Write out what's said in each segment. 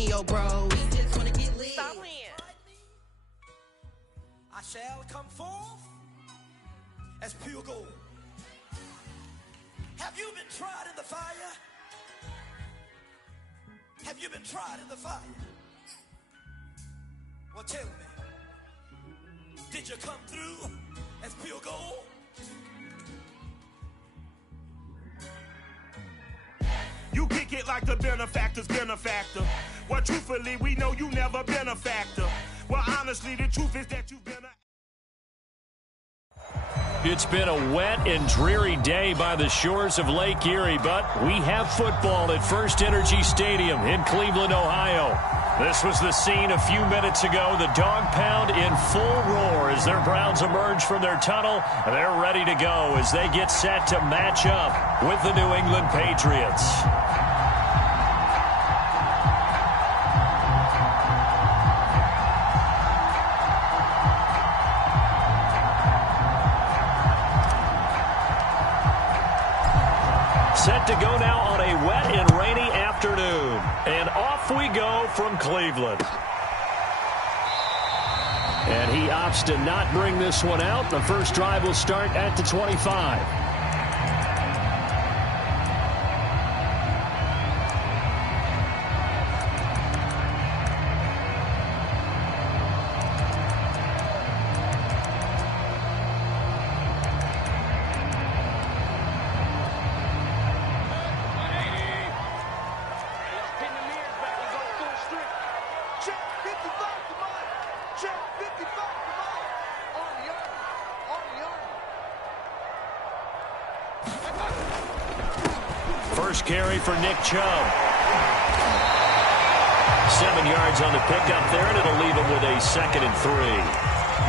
fucking your bro. We just wanna get lit. Stop playing. I shall come forth as pure gold. Have you been tried in the fire? Have you been tried in the fire? Well, tell me, did you come through as pure gold? You kick it like the benefactor's benefactor. Well, truthfully, we know you never been a factor. Well, honestly, the truth is that you've been a... It's been a wet and dreary day by the shores of Lake Erie, but we have football at First Energy Stadium in Cleveland, Ohio. This was the scene a few minutes ago. The dog pound in full roar as their Browns emerge from their tunnel. They're ready to go as they get set to match up with the New England Patriots. Set to go now on a wet and rainy afternoon. And off we go from Cleveland. And he opts to not bring this one out. The first drive will start at the 25. First carry for Nick Chubb. 7 yards on the pickup there, and it'll leave him with a 2nd and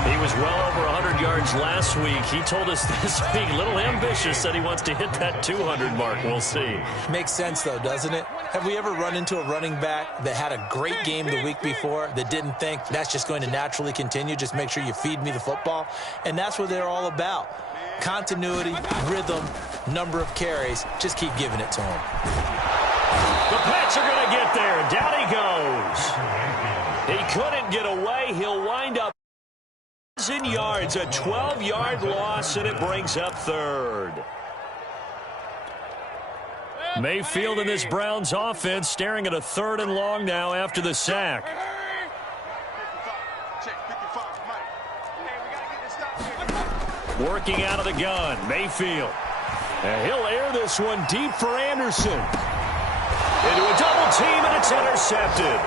3. He was well over 100 yards last week. He told us this week, a little ambitious, said he wants to hit that 200 mark. We'll see. Makes sense, though, doesn't it? Have we ever run into a running back that had a great game the week before that didn't think that's just going to naturally continue? Just make sure you feed me the football. And that's what they're all about. Continuity, rhythm, number of carries. Just keep giving it to him. The Pats are going to get there. Down he goes. He couldn't get away. He'll wind up in yards. A 12-yard loss, and it brings up 3rd. Mayfield in this Browns offense staring at a 3rd and long now after the sack. Working out of the gun, Mayfield. And he'll air this one deep for Anderson. Into a double team, and it's intercepted.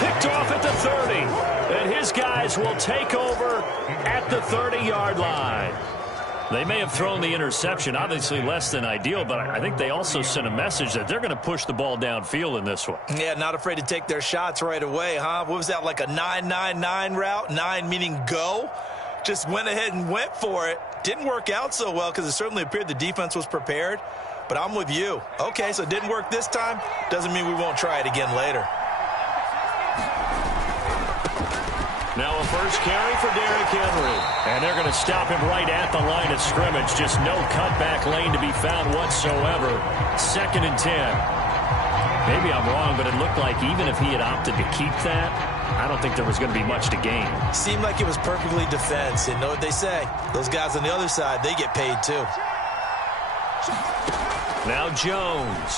Picked off at the 30. And his guys will take over at the 30-yard line. They may have thrown the interception, obviously less than ideal, but I think they also sent a message that they're going to push the ball downfield in this one. Yeah, not afraid to take their shots right away, huh? What was that, like a 9-9-9 route? 9 meaning go? Just went ahead and went for it. Didn't work out so well because it certainly appeared the defense was prepared. But I'm with you. Okay, so it didn't work this time. Doesn't mean we won't try it again later. Now a first carry for Derrick Henry. And they're going to stop him right at the line of scrimmage. Just no cutback lane to be found whatsoever. 2nd and 10. Maybe I'm wrong, but it looked like even if he had opted to keep that, I don't think there was going to be much to gain. Seemed like it was perfectly defense. And know what they say? Those guys on the other side, they get paid too. Now Jones.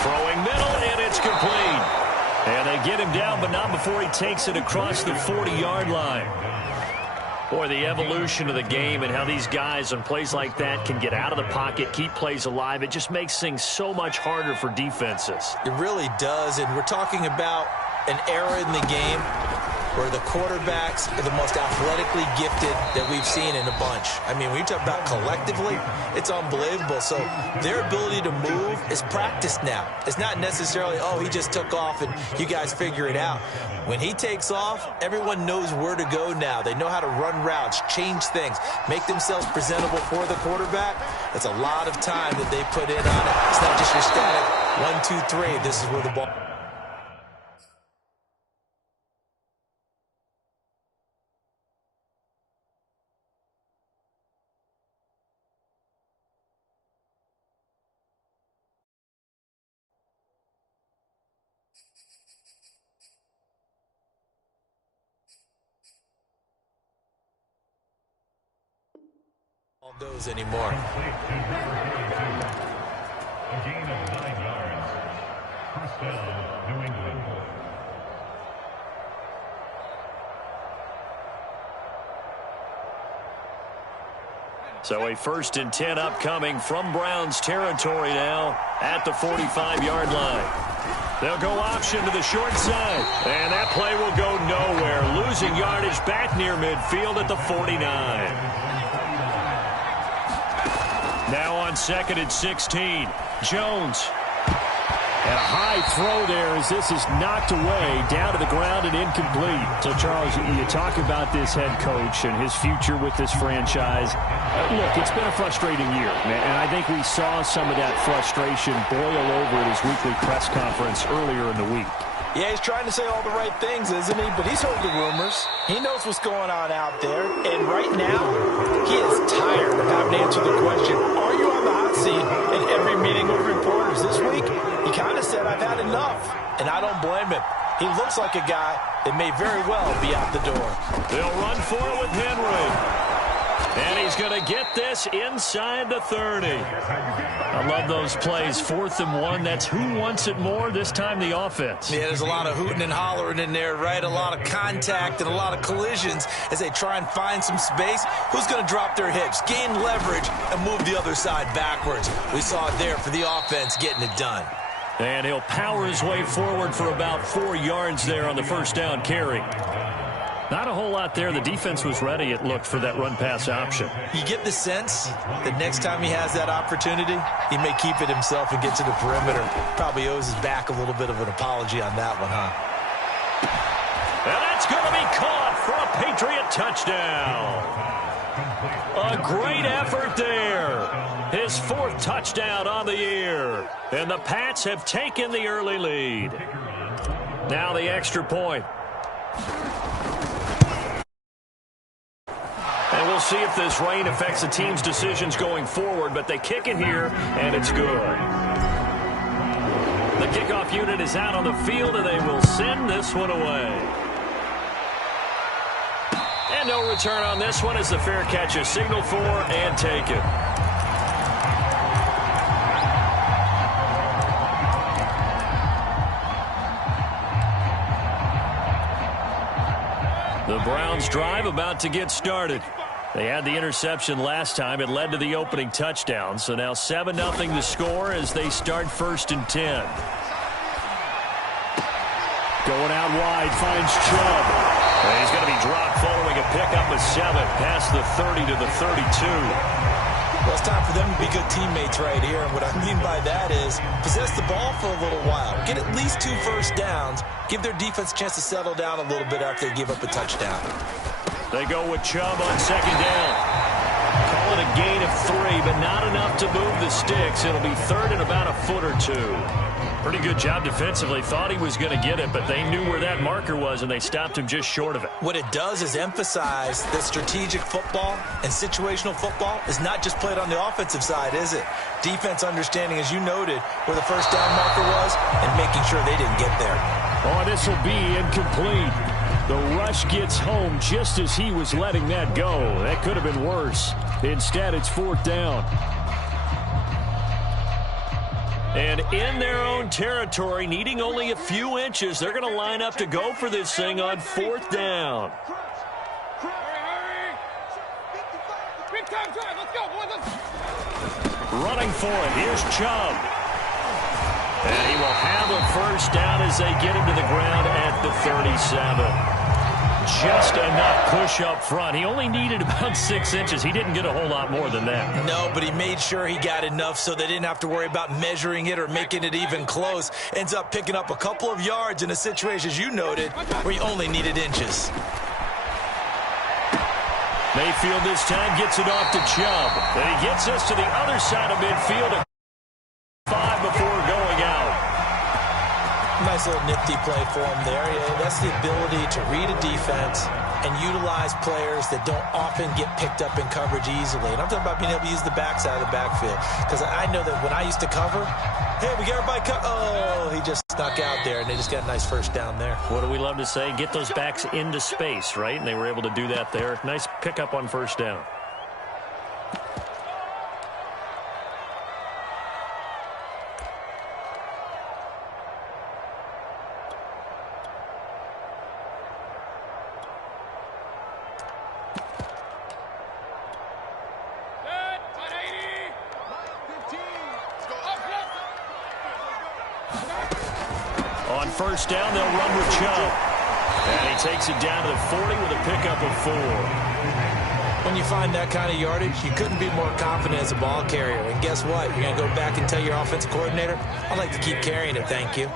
Throwing middle, and it's complete. And they get him down, but not before he takes it across the 40-yard line. Boy, the evolution of the game and how these guys on plays like that can get out of the pocket, keep plays alive, it just makes things so much harder for defenses. It really does, and we're talking about an era in the game where the quarterbacks are the most athletically gifted that we've seen in a bunch. I mean, when you talk about collectively, it's unbelievable. So their ability to move is practiced now. It's not necessarily, oh, he just took off and you guys figure it out. When he takes off, everyone knows where to go now. They know how to run routes, change things, make themselves presentable for the quarterback. It's a lot of time that they put in on it. It's not just your static 1, 2, 3. This is where the ball... Goes anymore. A gain of 9 yards. First down, New England. So a 1st and 10 upcoming from Browns territory now at the 45-yard line. They'll go option to the short side, and that play will go nowhere, losing yardage back near midfield at the 49. Now on 2nd and 16, Jones. And a high throw there as this is knocked away, down to the ground and incomplete. So, Charles, you talk about this head coach and his future with this franchise. Look, it's been a frustrating year, and I think we saw some of that frustration boil over at his weekly press conference earlier in the week. Yeah, he's trying to say all the right things, isn't he? But he's heard the rumors. He knows what's going on out there. And right now, he is tired of having to answer the question, are you on the hot seat in every meeting with reporters? This week, he kind of said, I've had enough. And I don't blame him. He looks like a guy that may very well be out the door. They'll run for it with Henry. And he's going to get this inside the 30. I love those plays. 4th and 1. That's who wants it more, this time the offense. Yeah, there's a lot of hooting and hollering in there, right? A lot of contact and a lot of collisions as they try and find some space. Who's going to drop their hips, gain leverage, and move the other side backwards? We saw it there for the offense getting it done. And he'll power his way forward for about 4 yards there on the 1st down carry. Not a whole lot there. The defense was ready, it looked, for that run-pass option. You get the sense that next time he has that opportunity, he may keep it himself and get to the perimeter. Probably owes his back a little bit of an apology on that one, huh? And that's going to be caught for a Patriot touchdown. A great effort there. His 4th touchdown on the year. And the Pats have taken the early lead. Now the extra point. And we'll see if this rain affects the team's decisions going forward, but they kick it here, and it's good. The kickoff unit is out on the field, and they will send this one away. And no return on this one as the fair catch is signaled for and taken. The Browns drive about to get started. They had the interception last time. It led to the opening touchdown. So now 7-0 to score as they start 1st and 10. Going out wide, finds Chubb. And he's going to be dropped following a pickup of 7 past the 30 to the 32. Well, it's time for them to be good teammates right here. And what I mean by that is possess the ball for a little while. Get at least 2 first downs. Give their defense a chance to settle down a little bit after they give up a touchdown. They go with Chubb on 2nd down. Call it a gain of 3, but not enough to move the sticks. It'll be 3rd and about a foot or 2. Pretty good job defensively. Thought he was going to get it, but they knew where that marker was, and they stopped him just short of it. What it does is emphasize that strategic football and situational football is not just played on the offensive side, is it? Defense understanding, as you noted, where the 1st down marker was and making sure they didn't get there. Oh, this will be incomplete. The rush gets home just as he was letting that go. That could have been worse. Instead, it's 4th down. And in their own territory, needing only a few inches, they're going to line up to go for this thing on 4th down. Running for it, here's Chubb. And he will have a 1st down as they get him to the ground at the 37. Just enough push up front. He only needed about 6 inches. He didn't get a whole lot more than that. No, but he made sure he got enough so they didn't have to worry about measuring it or making it even close. Ends up picking up a couple of yards in a situation, as you noted, where he only needed inches. Mayfield this time gets it off to Chubb. And he gets us to the other side of midfield at 5 before going out. Nice little nifty play for him there. Yeah, that's the ability to read a defense and utilize players that don't often get picked up in coverage easily. And I'm talking about being able to use the backside of the backfield. Because I know that when I used to cover, hey, we got everybody cut. Oh, he just snuck out there, and they just got a nice 1st down there. What do we love to say? Get those backs into space, right? And they were able to do that there. Nice pickup on 1st down. On first down, they'll run with Chubb. And he takes it down to the 40 with a pickup of 4. When you find that kind of yardage, you couldn't be more confident as a ball carrier. And guess what? You're going to go back and tell your offensive coordinator, I'd like to keep carrying it, thank you.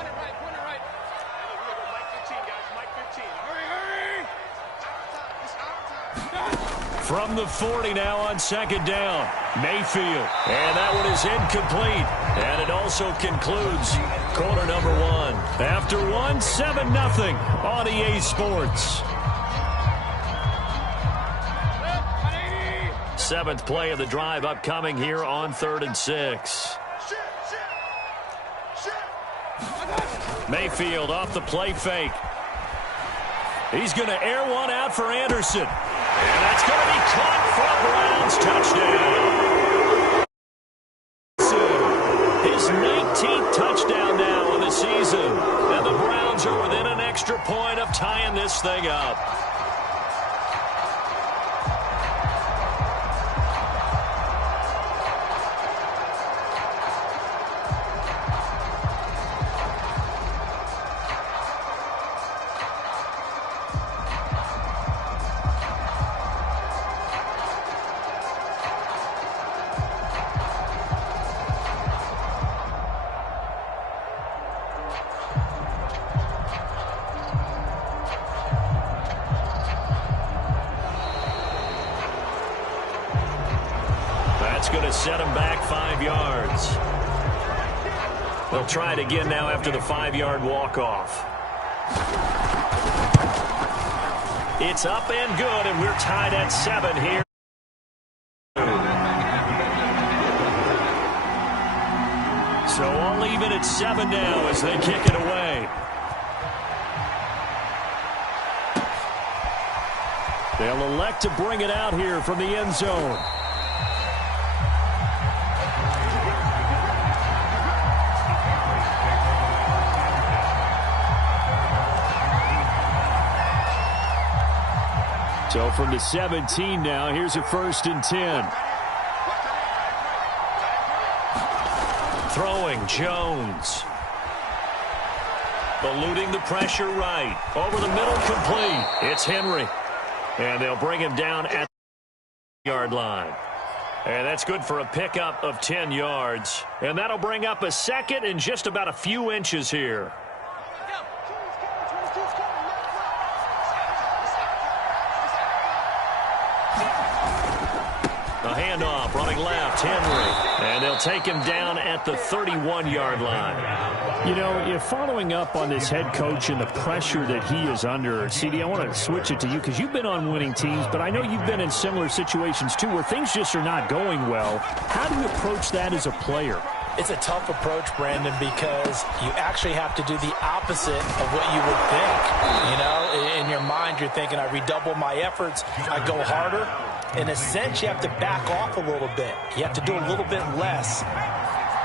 From the 40 now on second down, Mayfield. And that one is incomplete. And it also concludes quarter number 1. After 1, 7-0 on EA Sports. 7th play of the drive upcoming here on 3rd and 6. Mayfield off the play fake. He's going to air one out for Anderson. And that's going to be caught for a Browns touchdown. His 19th touchdown now of the season. And the Browns are within an extra point of tying this thing up. Going to set him back 5 yards. They'll try it again now after the 5-yard walk-off. It's up and good, and we're tied at 7 here. So all even at 7 now as they kick it away. They'll elect to bring it out here from the end zone. So from the 17 now, here's a 1st and 10. Throwing, Jones. Eluding the pressure right. Over the middle, complete. It's Henry. And they'll bring him down at the yard line. And that's good for a pickup of 10 yards. And that'll bring up a 2nd and just about a few inches here. A handoff, running left, Henry. And they'll take him down at the 31-yard line. You know, following up on this head coach and the pressure that he is under, CD, I want to switch it to you because you've been on winning teams, but I know you've been in similar situations too where things just are not going well. How do you approach that as a player? It's a tough approach, Brandon, because you actually have to do the opposite of what you would think. You know, in your mind, you're thinking, I redouble my efforts, I go harder. In a sense, you have to back off a little bit. You have to do a little bit less.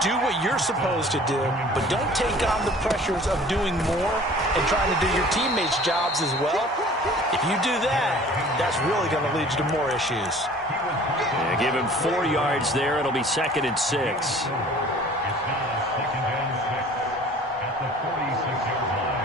Do what you're supposed to do, but don't take on the pressures of doing more and trying to do your teammates' jobs as well. If you do that, that's really going to lead you to more issues. Yeah, give him 4 yards there. It'll be 2nd and 6. It's now 2nd and 6 at the 46-yard line.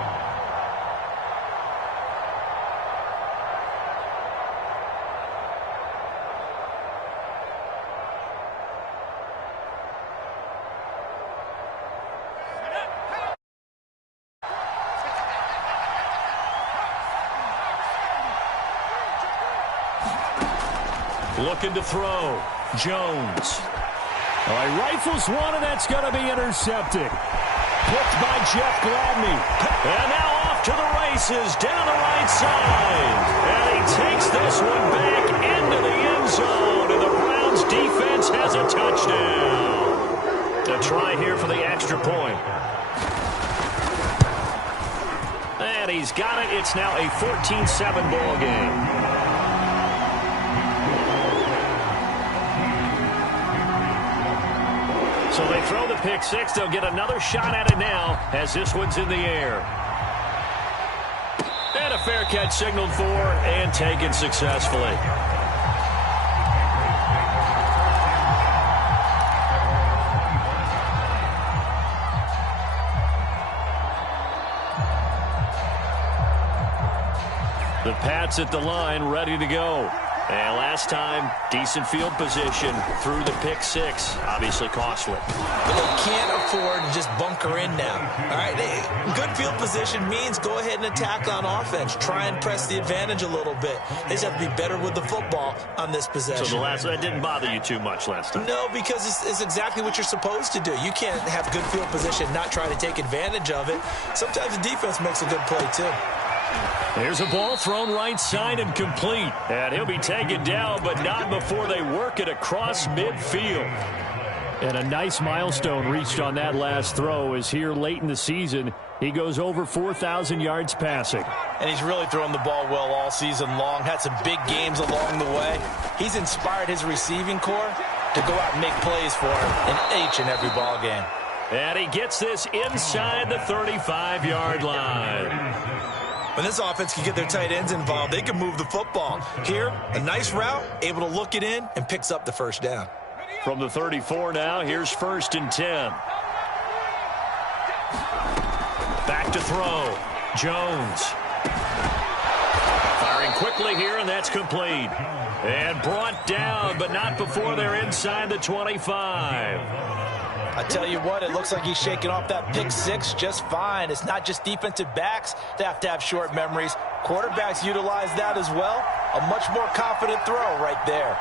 Looking to throw. Jones. All right, rifles one, and that's going to be intercepted. Picked by Jeff Gladney. And now off to the races down the right side. And he takes this one back into the end zone. And the Browns defense has a touchdown. A try here for the extra point. And he's got it. It's now a 14-7 ball game. So they throw the pick six. They'll get another shot at it now as this one's in the air. And a fair catch signaled for and taken successfully. The Pats at the line, ready to go. And last time, decent field position through the pick six. Obviously costly. But they can't afford to just bunker in now. All right, good field position means go ahead and attack on offense. Try and press the advantage a little bit. They just have to be better with the football on this possession. So that didn't bother you too much last time? No, because it's exactly what you're supposed to do. You can't have good field position and not try to take advantage of it. Sometimes the defense makes a good play, too. There's a ball thrown right side and complete. And he'll be taken down, but not before they work it across midfield. And a nice milestone reached on that last throw as here late in the season, he goes over 4,000 yards passing. And he's really thrown the ball well all season long. Had some big games along the way. He's inspired his receiving corps to go out and make plays for him in each and every ball game. And he gets this inside the 35-yard line. When this offense can get their tight ends involved, they can move the football. Here, a nice route, able to look it in, and picks up the first down. From the 34 now, here's 1st and 10. Back to throw. Jones. Firing quickly here, and that's complete. And brought down, but not before they're inside the 25. I tell you what, it looks like he's shaking off that pick six just fine. It's not just defensive backs that have short memories. Quarterbacks utilize that as well. A much more confident throw right there.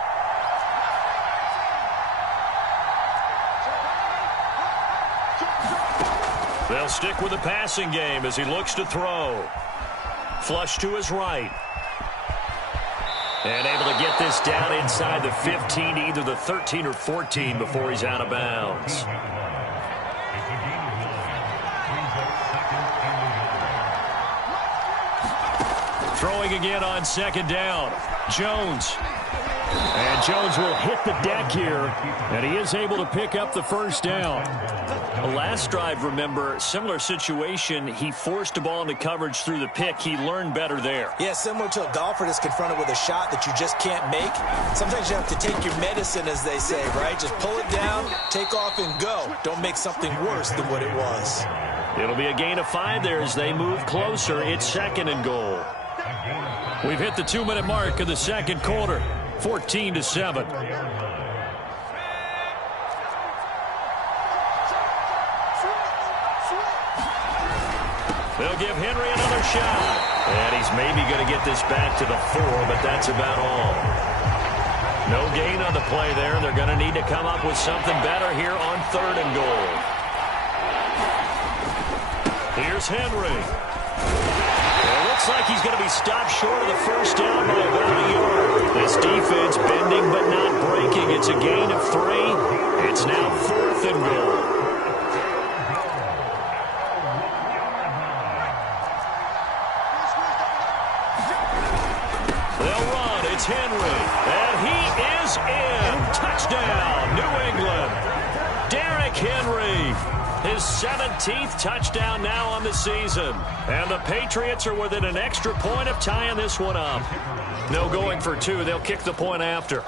They'll stick with the passing game as he looks to throw. Flush to his right. And able to get this down inside the 15, either the 13 or 14 before he's out of bounds. Throwing again on 2nd down. Jones. And Jones will hit the deck here, and he is able to pick up the first down. The last drive, remember, similar situation. He forced the ball into coverage through the pick. He learned better there. Yeah, similar to a golfer that's confronted with a shot that you just can't make. Sometimes you have to take your medicine, as they say, right? Just pull it down, take off, and go. Don't make something worse than what it was. It'll be a gain of 5 there as they move closer. It's 2nd and goal. We've hit the 2-minute mark of the second quarter. 14-7. They'll give Henry another shot. And he's maybe going to get this back to the 4, but that's about all. No gain on the play there. They're going to need to come up with something better here on 3rd and goal. Here's Henry. It looks like he's going to be stopped short of the first down by about a yard. This defense bending but not breaking. It's a gain of 3. It's now 4th and goal. They'll run. It's Henry. And he is in. Touchdown, New England. Derrick Henry. His 17th touchdown now on the season. And the Patriots are within an extra point of tying this one up. No going for 2. They'll kick the point after.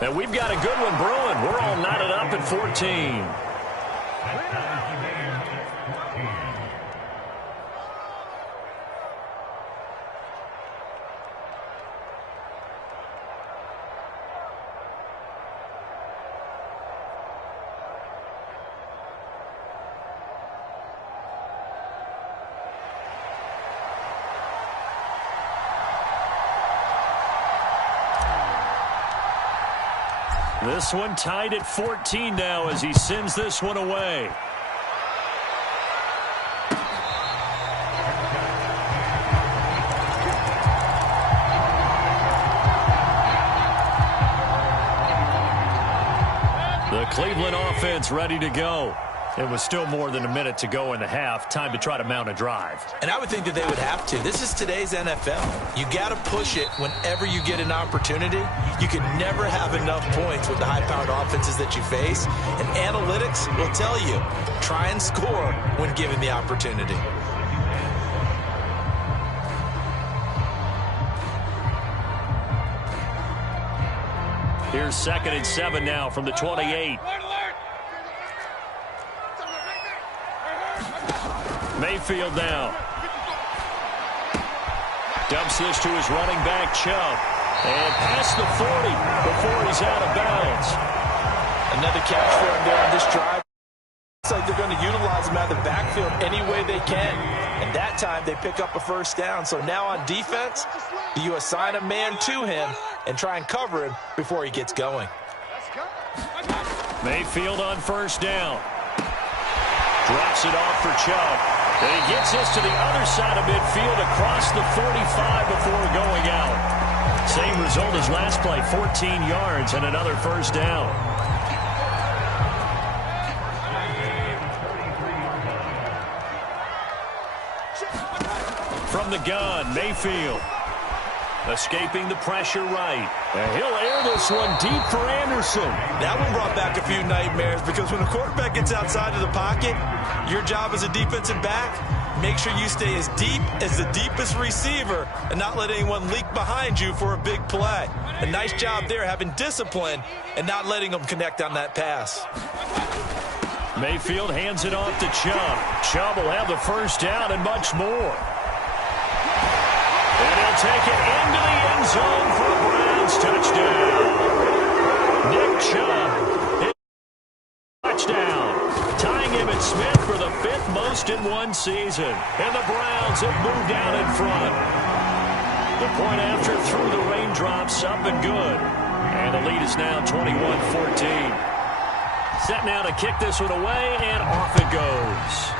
And we've got a good one brewing. We're all knotted up at 14. This one tied at 14 now as he sends this one away. The Cleveland offense ready to go. It was still more than a minute to go in the half. Time to try to mount a drive. And I would think that they would have to. This is today's NFL. You got to push it whenever you get an opportunity. You can never have enough points with the high-powered offenses that you face. And analytics will tell you, try and score when given the opportunity. Here's 2nd and 7 now from the 28. Mayfield now. Dumps this to his running back, Chubb. And past the 40 before he's out of bounds. Another catch for him there on this drive. Looks like they're going to utilize him out of the backfield any way they can. And that time they pick up a first down. So now on defense, you assign a man to him and try and cover him before he gets going. Mayfield on first down. Drops it off for Chubb. And he gets this to the other side of midfield across the 45 before going out. Same result as last play, 14 yards and another first down. From the gun, Mayfield. Escaping the pressure right. And he'll air this one deep for Anderson. That one brought back a few nightmares because when a quarterback gets outside of the pocket, your job as a defensive back, make sure you stay as deep as the deepest receiver and not let anyone leak behind you for a big play. A nice job there having discipline and not letting them connect on that pass. Mayfield hands it off to Chubb. Chubb will have the first down and much more. And he'll take it into the end zone for a Browns touchdown. Nick Chubb, touchdown. Tying him at Smith for the 5th most in one season. And the Browns have moved out in front. The point after through the raindrops, up and good. And the lead is now 21-14. Set now to kick this one away, and off it goes.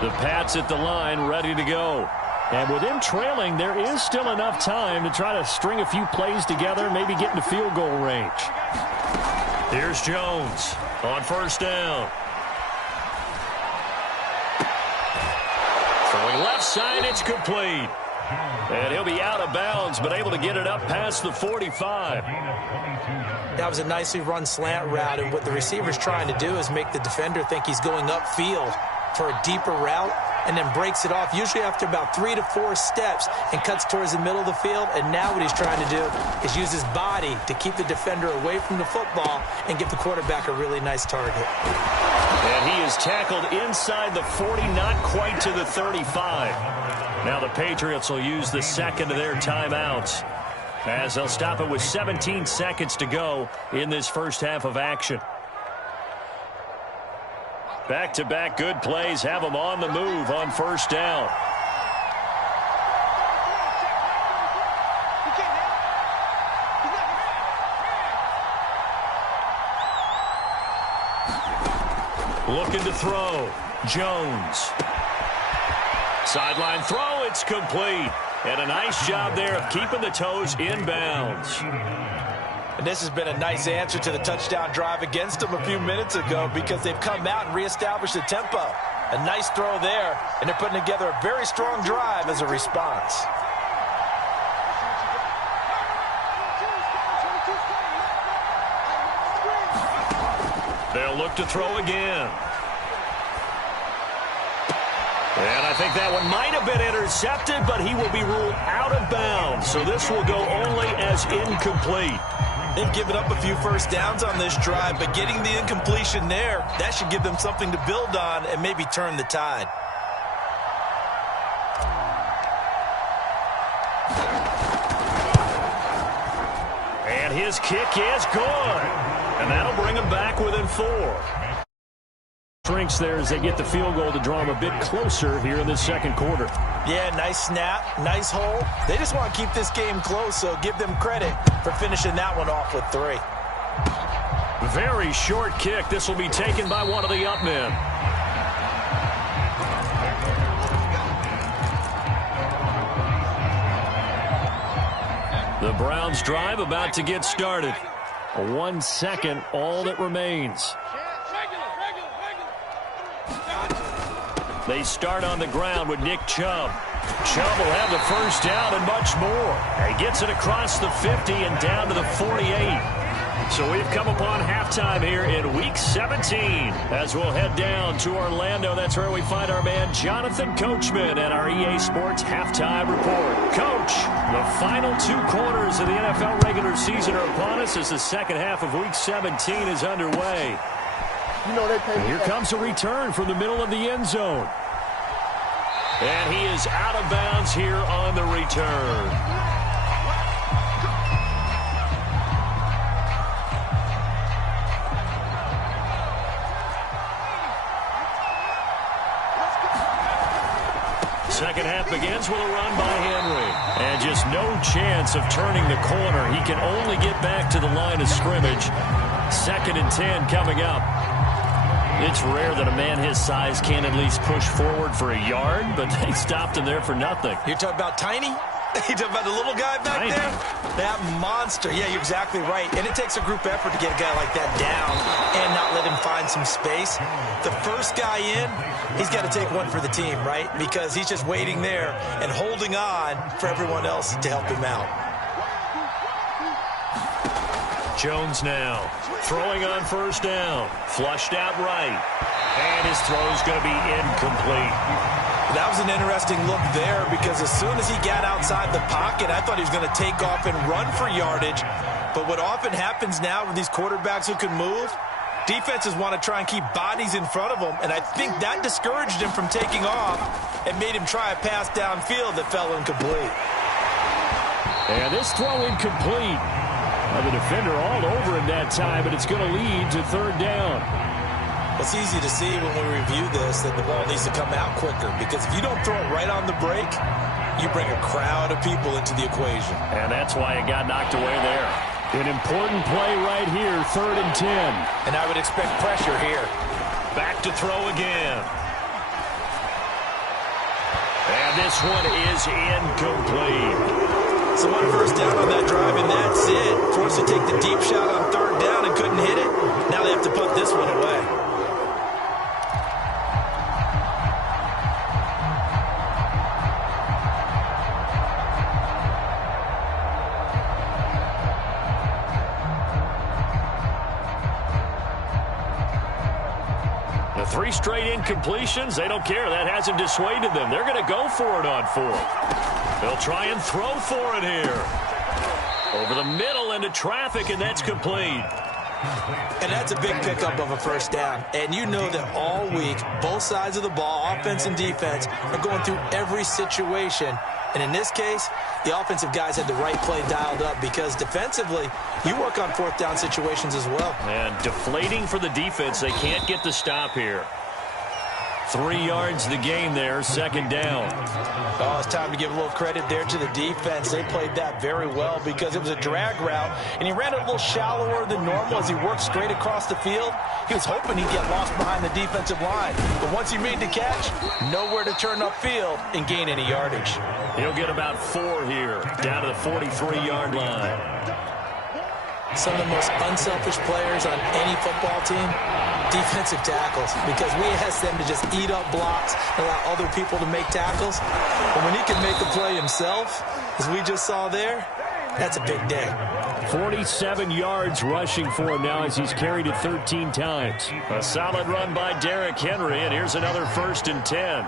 The Pats at the line, ready to go. And with him trailing, there is still enough time to try to string a few plays together, maybe get into field goal range. Here's Jones on first down. Throwing left side, it's complete. And he'll be out of bounds, but able to get it up past the 45. That was a nicely run slant route, and what the receiver's trying to do is make the defender think he's going upfield for a deeper route, and then breaks it off, usually after about 3 to 4 steps, and cuts towards the middle of the field. And now what he's trying to do is use his body to keep the defender away from the football and give the quarterback a really nice target. And he is tackled inside the 40, not quite to the 35. Now the Patriots will use the second of their timeouts, as they'll stop it with 17 seconds to go in this first half of action. Back-to-back good plays have them on the move on first down. Looking to throw. Jones. Sideline throw, it's complete. And a nice job there of keeping the toes in bounds. And this has been a nice answer to the touchdown drive against them a few minutes ago, because they've come out and reestablished the tempo. A nice throw there, and they're putting together a very strong drive as a response. They'll look to throw again. And I think that one might have been intercepted, but he will be ruled out of bounds. So this will go only as incomplete. They've given up a few first downs on this drive, but getting the incompletion there, that should give them something to build on and maybe turn the tide. And his kick is good. And that'll bring him back within 4. Shrinks there as they get the field goal to draw him a bit closer here in this second quarter. Yeah, nice snap, nice hole. They just want to keep this game close, so give them credit for finishing that one off with 3. Very short kick. This will be taken by one of the up men. The Browns drive about to get started. 1 second, all that remains. They start on the ground with Nick Chubb. Chubb will have the first down and much more. He gets it across the 50 and down to the 48. So we've come upon halftime here in Week 17 as we'll head down to Orlando. That's where we find our man Jonathan Coachman and our EA Sports Halftime Report. Coach, the final 2 quarters of the NFL regular season are upon us as the second half of Week 17 is underway. And here comes a return from the middle of the end zone. And he is out of bounds here on the return. Second half begins with a run by Henry. And just no chance of turning the corner. He can only get back to the line of scrimmage. 2nd and 10 coming up. It's rare that a man his size can at least push forward for a yard, but they stopped him there for nothing. You're talking about Tiny? You talking about the little guy back there? That monster. Yeah, you're exactly right. And it takes a group effort to get a guy like that down and not let him find some space. The first guy in, he's got to take one for the team, right? Because he's just waiting there and holding on for everyone else to help him out. Jones now throwing on first down. Flushed out right. And his throw's going to be incomplete. That was an interesting look there because as soon as he got outside the pocket, I thought he was going to take off and run for yardage. But what often happens now with these quarterbacks who can move, defenses want to try and keep bodies in front of them, and I think that discouraged him from taking off and made him try a pass downfield that fell incomplete. And this throw incomplete. The defender all over him that time, but it's going to lead to 3rd down. It's easy to see when we review this that the ball needs to come out quicker because if you don't throw it right on the break, you bring a crowd of people into the equation. And that's why it got knocked away there. An important play right here, 3rd and 10. And I would expect pressure here. Back to throw again. And this one is incomplete. So 1 first down on that drive, and that's it. Forced to take the deep shot on 3rd down and couldn't hit it. Now they have to put this one away. The 3 straight incompletions, they don't care. That hasn't dissuaded them. They're going to go for it on 4th. They'll try and throw for it here. Over the middle into traffic, and that's complete. And that's a big pickup of a first down. And you know that all week, both sides of the ball, offense and defense, are going through every situation. And in this case, the offensive guys had the right play dialed up because defensively, you work on 4th down situations as well. And deflating for the defense. They can't get the stop here. 3 yards the game there, 2nd down. Oh, it's time to give a little credit there to the defense. They played that very well because it was a drag route, and he ran it a little shallower than normal as he worked straight across the field. He was hoping he'd get lost behind the defensive line, but once he made the catch, nowhere to turn upfield and gain any yardage. He'll get about 4 here, down to the 43-yard line. Some of the most unselfish players on any football team, defensive tackles, because we ask them to just eat up blocks and allow other people to make tackles. But when he can make a play himself, as we just saw there, that's a big day. 47 yards rushing for him now as he's carried it 13 times. A solid run by Derrick Henry, and here's another 1st and 10.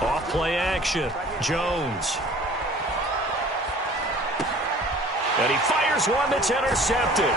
Off play action. Jones. And he fires one that's intercepted.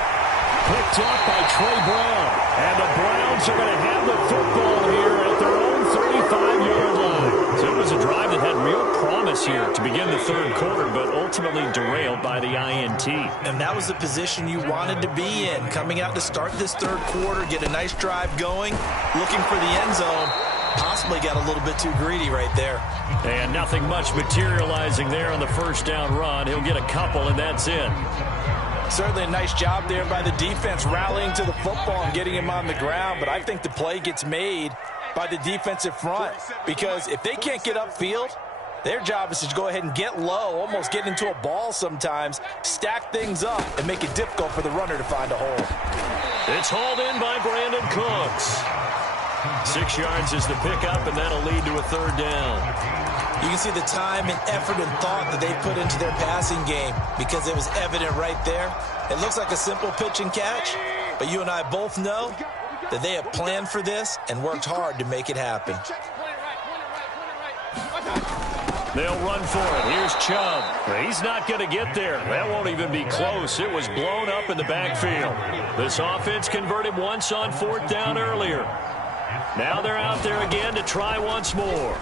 Picked up by Trey Brown. And the Browns are going to have the football here at their own 35-yard line. So it was a drive that had real promise here to begin the 3rd quarter, but ultimately derailed by the INT. And that was the position you wanted to be in. Coming out to start this 3rd quarter, get a nice drive going, looking for the end zone. Possibly got a little bit too greedy right there. And nothing much materializing there on the 1st down run. He'll get a couple, and that's it. Certainly a nice job there by the defense rallying to the football and getting him on the ground, but I think the play gets made by the defensive front because if they can't get upfield, their job is to go ahead and get low, almost get into a ball sometimes, stack things up, and make it difficult for the runner to find a hole. It's hauled in by Brandon Cooks. 6 yards is the pickup, and that'll lead to a 3rd down. You can see the time and effort and thought that they put into their passing game because it was evident right there It looks like a simple pitch and catch, but you and I both know that they have planned for this and worked hard to make it happen. They'll run for it. Here's Chubb. He's not going to get there. That won't even be close. It was blown up in the backfield. This offense converted once on 4th down earlier. Now they're out there again to try once more.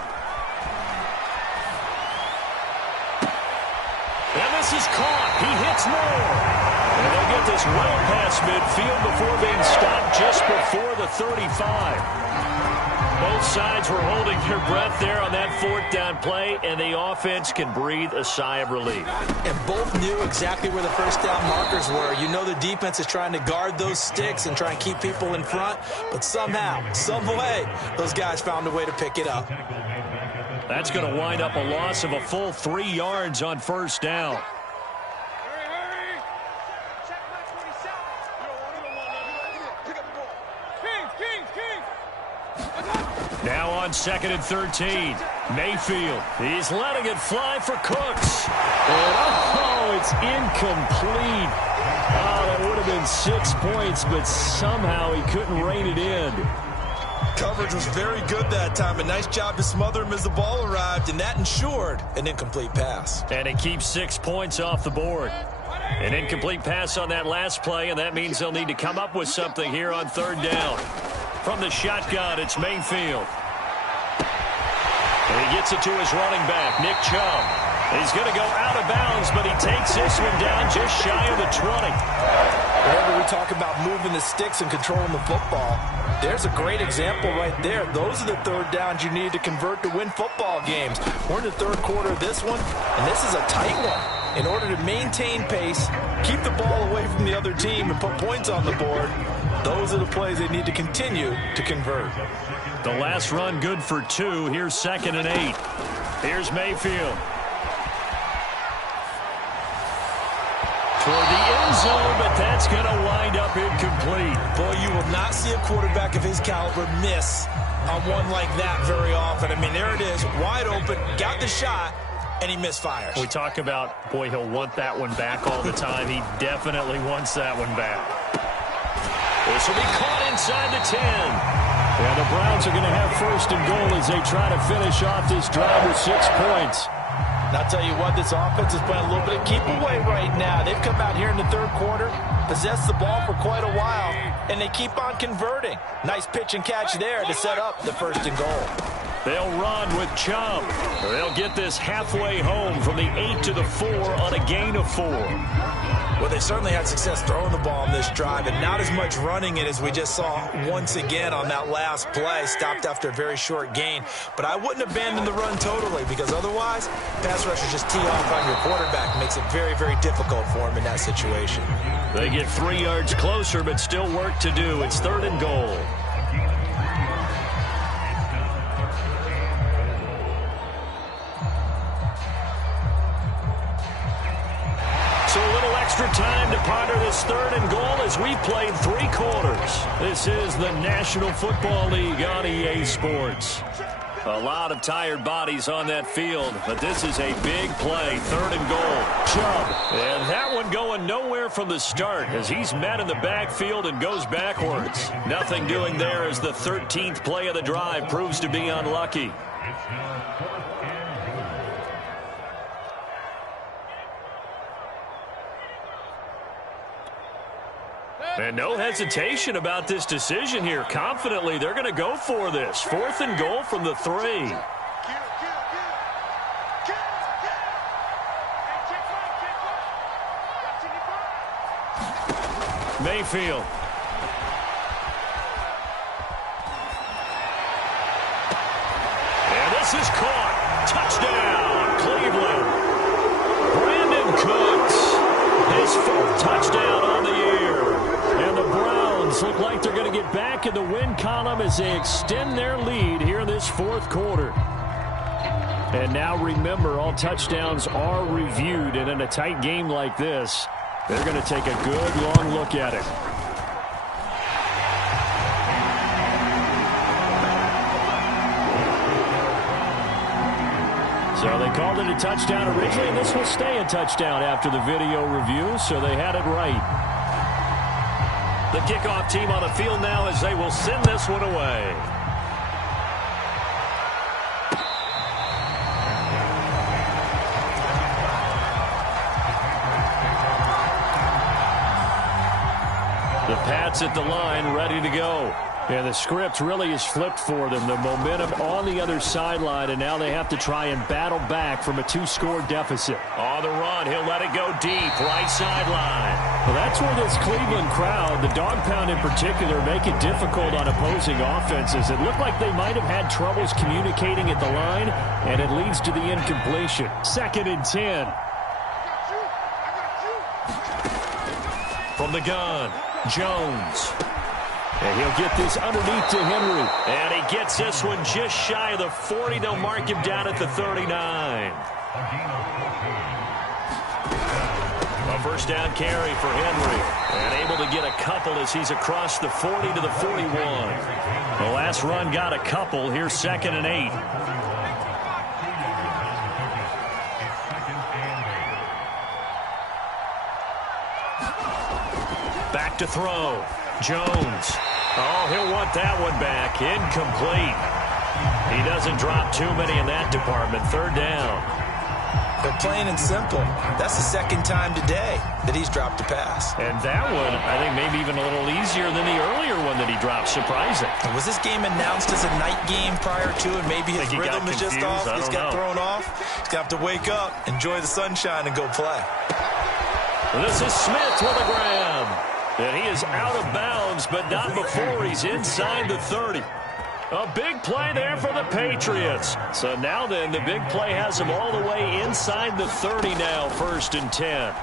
And this is caught. He hits more. And they'll get this well past midfield before being stopped just before the 35. Both sides were holding their breath there on that 4th down play, and the offense can breathe a sigh of relief. And both knew exactly where the first down markers were. You know the defense is trying to guard those sticks and try and keep people in front, but somehow, some way, those guys found a way to pick it up. That's going to wind up a loss of a full 3 yards on 1st down. Now on 2nd and 13. Mayfield. He's letting it fly for Cooks. And it's incomplete. Oh, that would have been 6 points, but somehow he couldn't rein it in. Coverage was very good that time. A nice job to smother him as the ball arrived, and that ensured an incomplete pass. And it keeps 6 points off the board. An incomplete pass on that last play, and that means they'll need to come up with something here on 3rd down. From the shotgun, it's Mayfield. And he gets it to his running back, Nick Chubb. He's going to go out of bounds, but he takes this one down just shy of the 20. Whenever we talk about moving the sticks and controlling the football, there's a great example right there. Those are the 3rd downs you need to convert to win football games. We're in the 3rd quarter of this one, and this is a tight one. In order to maintain pace, keep the ball away from the other team, and put points on the board, those are the plays they need to continue to convert. The last run good for 2. Here's 2nd and 8. Here's Mayfield. Toward the end zone, but that's going to wind up incomplete. Boy, you will not see a quarterback of his caliber miss on one like that very often. I mean, there it is, wide open, got the shot, and he misfires. We talk about, boy, he'll want that one back all the time. He definitely wants that one back. This will be caught inside the 10. And the Browns are going to have 1st and goal as they try to finish off this drive with 6 points. And I'll tell you what, this offense is playing a little bit of keep away right now. They've come out here in the 3rd quarter, possessed the ball for quite a while, and they keep on converting. Nice pitch and catch there to set up the 1st and goal. They'll run with Chubb. They'll get this halfway home from the 8 to the 4 on a gain of 4. Well, they certainly had success throwing the ball on this drive, and not as much running it as we just saw once again on that last play. Stopped after a very short gain. But I wouldn't abandon the run totally, because otherwise, pass rushers just tee off on your quarterback. Makes it very, very difficult for him in that situation. They get 3 yards closer, but still work to do. It's 3rd and goal. So a little extra time to ponder this 3rd and goal as we played 3 quarters. This is the National Football League on EA Sports. A lot of tired bodies on that field, but this is a big play, 3rd and goal. Chubb, and that one going nowhere from the start as he's met in the backfield and goes backwards. Nothing doing there as the 13th play of the drive proves to be unlucky. And no hesitation about this decision here. Confidently, they're going to go for this. 4th and goal from the 3. Mayfield. And this is caught. Touchdown, Cleveland. Brandon Cooks. His 4th touchdown on the year. And the Browns look like they're going to get back in the win column as they extend their lead here in this 4th quarter. And now remember, all touchdowns are reviewed, and in a tight game like this, they're going to take a good long look at it. So they called it a touchdown originally, and this will stay a touchdown after the video review, so they had it right. The kickoff team on the field now as they will send this one away. The Pats at the line, ready to go. Yeah, the script really is flipped for them. The momentum on the other sideline, and now they have to try and battle back from a 2-score deficit. On the run, he'll let it go deep, right sideline. Well, that's where this Cleveland crowd, the dog pound in particular, make it difficult on opposing offenses. It looked like they might have had troubles communicating at the line, and it leads to the incompletion. 2nd and 10. From the gun, Jones. And he'll get this underneath to Henry. And he gets this one just shy of the 40. They'll mark him down at the 39. A first down carry for Henry. And able to get a couple as he's across the 40 to the 41. The last run got a couple. Here's 2nd and 8. Back to throw. Jones. Oh, he'll want that one back. Incomplete. He doesn't drop too many in that department. 3rd down. They're plain and simple. That's the 2nd time today that he's dropped a pass. And that one, I think, maybe even a little easier than the earlier one that he dropped. Surprising. Was this game announced as a night game prior to it? Maybe his rhythm is just off. He's got thrown off. He's got to wake up, enjoy the sunshine, and go play. This is Smith with a grab. And he is out of bounds, but not before he's inside the 30. A big play there for the Patriots. So now then, the big play has him all the way inside the 30 now, 1st and 10.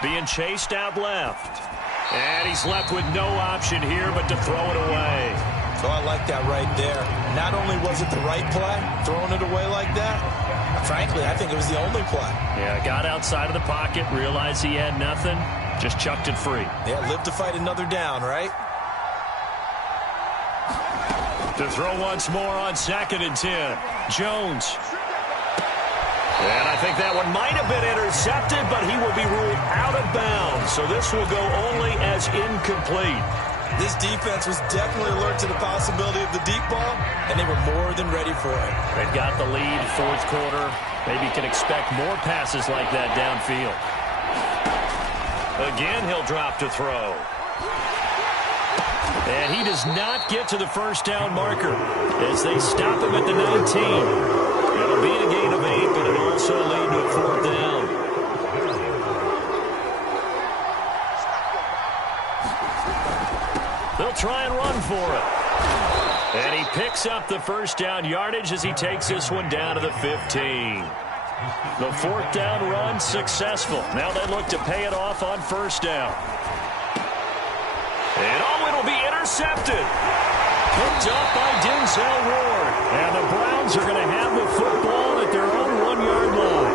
Being chased out left. And he's left with no option here but to throw it away. So I like that right there. Not only was it the right play, throwing it away like that, frankly, I think it was the only play. Yeah, got outside of the pocket, realized he had nothing, just chucked it free. Yeah, live to fight another down, right? To throw once more on 2nd and 10. Jones. And I think that one might have been intercepted, but he will be ruled out of bounds. So this will go only as incomplete. This defense was definitely alert to the possibility of the deep ball, and they were more than ready for it. They've got the lead, 4th quarter. Maybe can expect more passes like that downfield. Again, he'll drop to throw. And he does not get to the 1st down marker as they stop him at the 19. It'll be a gain of 8, but it'll also lead to a 4th down. They'll try and run for it. And he picks up the 1st down yardage as he takes this one down to the 15. The 4th down run successful. Now they look to pay it off on 1st down. And it'll be intercepted. Picked up by Denzel Ward. And the Browns are going to have the football at their own 1-yard line.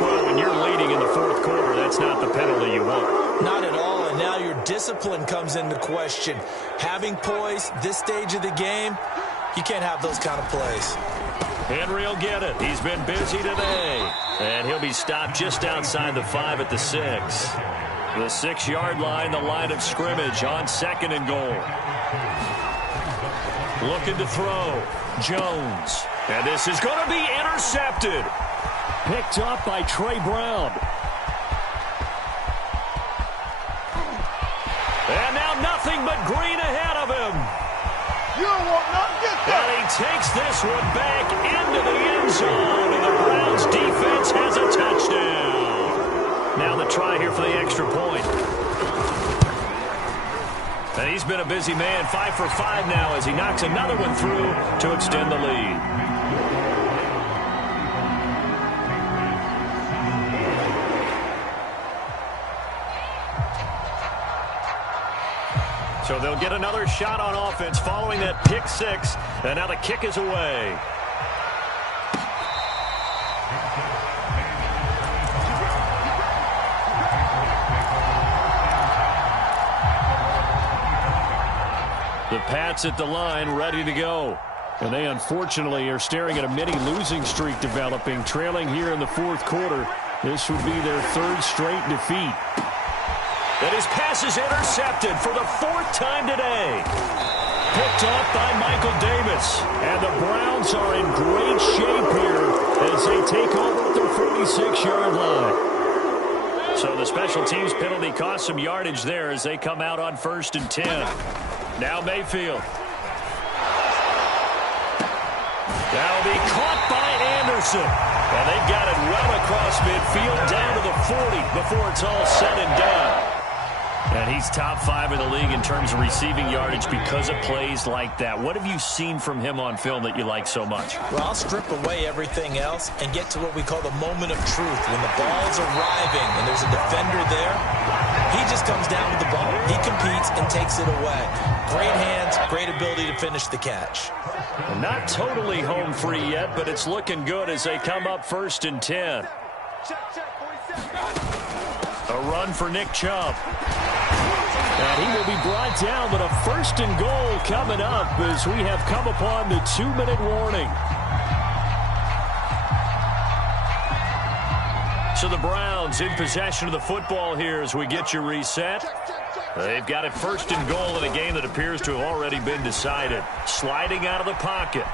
Well, when you're leading in the 4th quarter, that's not the penalty you want. Not at all, and now your discipline comes into question. Having poise this stage of the game, you can't have those kind of plays. Henry will get it. He's been busy today. And he'll be stopped just outside the 5 at the 6. The 6-yard line, the line of scrimmage on 2nd and goal. Looking to throw. Jones. And this is going to be intercepted. Picked up by Trey Brown. And now nothing but green ahead of him. You don't want nothing, get And he takes this one back into the end zone. And the Browns defense has a touchdown. Now the try here for the extra point. And he's been a busy man, 5 for 5 now as he knocks another one through to extend the lead. So they'll get another shot on offense following that pick 6. And now the kick is away. The Pats at the line, ready to go. And they unfortunately are staring at a mini losing streak developing, trailing here in the fourth quarter. This would be their third straight defeat. And his pass is intercepted for the fourth time today. Picked off by Michael Davis. And the Browns are in great shape here as they take over at their 46-yard line. So the special teams penalty cost some yardage there as they come out on 1st and 10. Now Mayfield. That'll be caught by Anderson. And they got it well across midfield down to the 40 before it's all said and done. And he's top 5 in the league in terms of receiving yardage because of plays like that. What have you seen from him on film that you like so much? Well, I'll strip away everything else and get to what we call the moment of truth. When the ball's arriving and there's a defender there, he just comes down with the ball. He competes and takes it away. Great hands, great ability to finish the catch. Well, not totally home free yet, but it's looking good as they come up 1st and 10. A run for Nick Chubb. And he will be brought down, but a 1st and goal coming up as we have come upon the 2-minute warning. So the Browns in possession of the football here as we get you reset. They've got it 1st and goal in a game that appears to have already been decided. Sliding out of the pocket.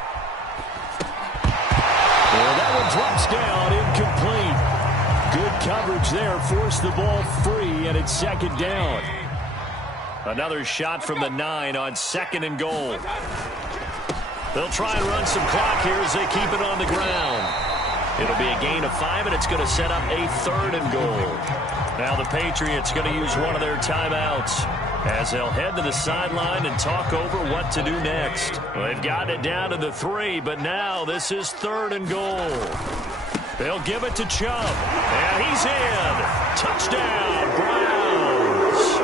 Well, that one drops down, incomplete. Good coverage there, forced the ball free, and it's 2nd down. Another shot from the 9 on 2nd and goal. They'll try and run some clock here as they keep it on the ground. It'll be a gain of 5, and it's going to set up a 3rd and goal. Now the Patriots going to use one of their timeouts as they'll head to the sideline and talk over what to do next. Well, they've got it down to the 3, but now this is 3rd and goal. They'll give it to Chubb, and he's in. Touchdown, Browns.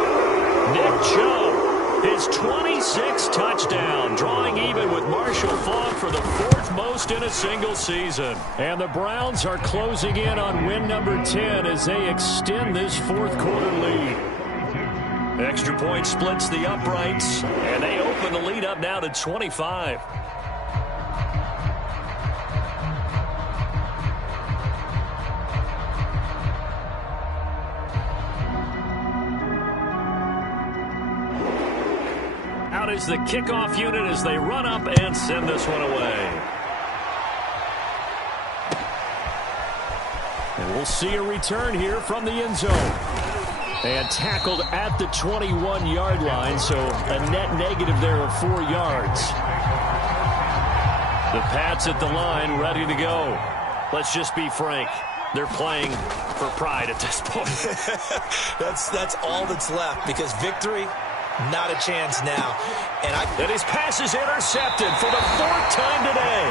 Nick Chubb, his 26th touchdown, drawing even with Marshall Faulk for the 4th most in a single season. And the Browns are closing in on win number 10 as they extend this 4th quarter lead. Extra point splits the uprights, and they open the lead up now to 25. Is the kickoff unit as they run up and send this one away. And we'll see a return here from the end zone. And tackled at the 21-yard line, so a net negative there of 4 yards. The Pats at the line, ready to go. Let's just be frank. They're playing for pride at this point. That's all that's left, because victory, not a chance now. And his pass is intercepted for the 4th time today.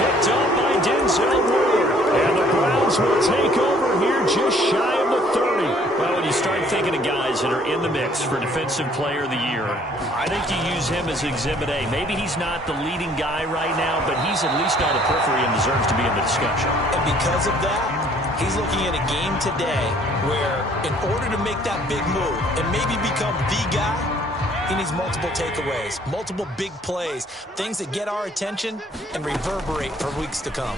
Picked up by Denzel Ward. And the Browns will take over here just shy of the 30. Well, when you start thinking of guys that are in the mix for Defensive Player of the Year, I think you use him as Exhibit A. Maybe he's not the leading guy right now, but he's at least on the periphery and deserves to be in the discussion. And because of that, he's looking at a game today where in order to make that big move and maybe become the guy, he needs multiple takeaways, multiple big plays, things that get our attention and reverberate for weeks to come.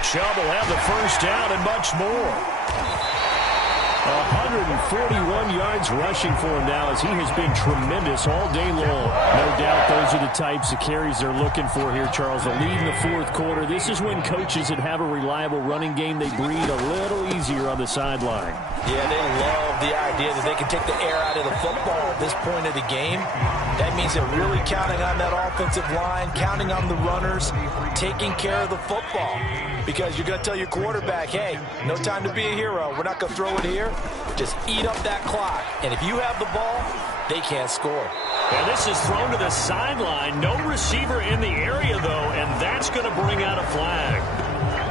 Chubb will have the 1st down and much more. 141 yards rushing for him now as he has been tremendous all day long. No doubt those are the types of carries they're looking for here, Charles. A lead in the 4th quarter. This is when coaches that have a reliable running game, they breathe a little easier on the sideline. Yeah, they love the idea that they can take the air out of the football at this point of the game. That means they're really counting on that offensive line, counting on the runners, taking care of the football. Because you're going to tell your quarterback, hey, no time to be a hero. We're not going to throw it here. Just eat up that clock. And if you have the ball, they can't score. And this is thrown to the sideline. No receiver in the area, though, and that's going to bring out a flag.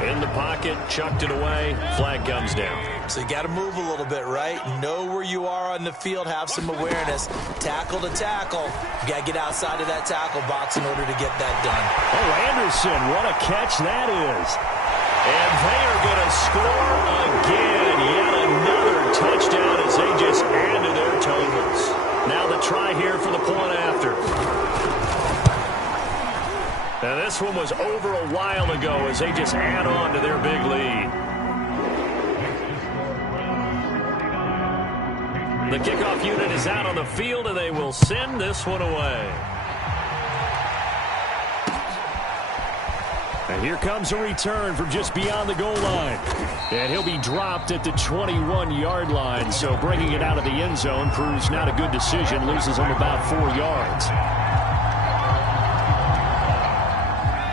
In the pocket, chucked it away, flag comes down. So you got to move a little bit, right? Know where you are on the field, have some awareness. Tackle to tackle. You got to get outside of that tackle box in order to get that done. Oh, Anderson, what a catch that is. And they are going to score again. Yet another touchdown as they just add to their totals. Now the try here for the point after. Now, this one was over a while ago as they just add on to their big lead. The kickoff unit is out on the field, and they will send this one away. And here comes a return from just beyond the goal line. And he'll be dropped at the 21-yard line. So bringing it out of the end zone proves not a good decision. Loses him about 4 yards.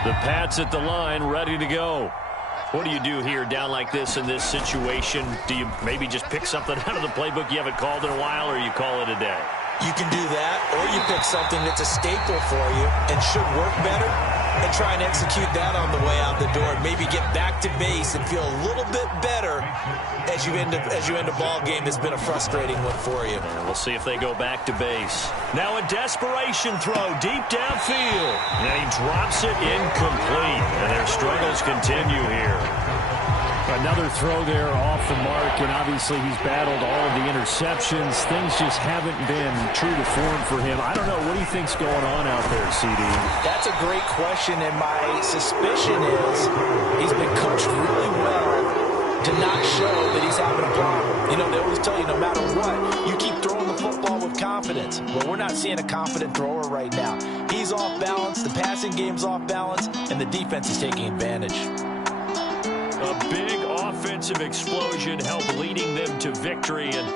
The Pats at the line, ready to go. What do you do here down like this in this situation? Do you maybe just pick something out of the playbook you haven't called in a while, or you call it a day? You can do that, or you pick something that's a staple for you and should work better and try and execute that on the way out the door. Maybe get back to base and feel a little bit better as you end a ball game that's been a frustrating one for you. And we'll see if they go back to base. Now a desperation throw deep downfield. And he drops it incomplete. And their struggles continue here. Another throw there off the mark, and obviously he's battled all of the interceptions. Things just haven't been true to form for him. I don't know. What do you think's going on out there, CD? That's a great question, and my suspicion is he's been coached really well to not show that he's having a problem. You know, they always tell you no matter what, you keep throwing the football with confidence. Well, we're not seeing a confident thrower right now. He's off balance, the passing game's off balance, and the defense is taking advantage. A big offensive explosion helped leading them to victory, and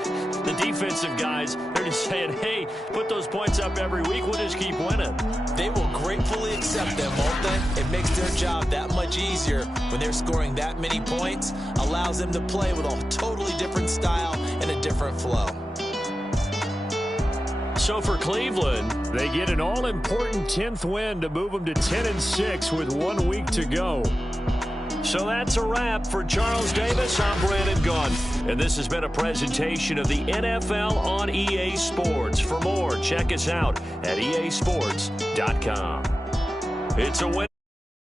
the defensive guys, they're just saying, hey, put those points up every week, we'll just keep winning. They will gratefully accept them, won't they? It makes their job that much easier when they're scoring that many points, allows them to play with a totally different style and a different flow. So for Cleveland, they get an all-important 10th win to move them to 10-6 with 1 week to go. So that's a wrap. For Charles Davis, I'm Brandon Gunn. And this has been a presentation of the NFL on EA Sports. For more, check us out at easports.com. It's a win.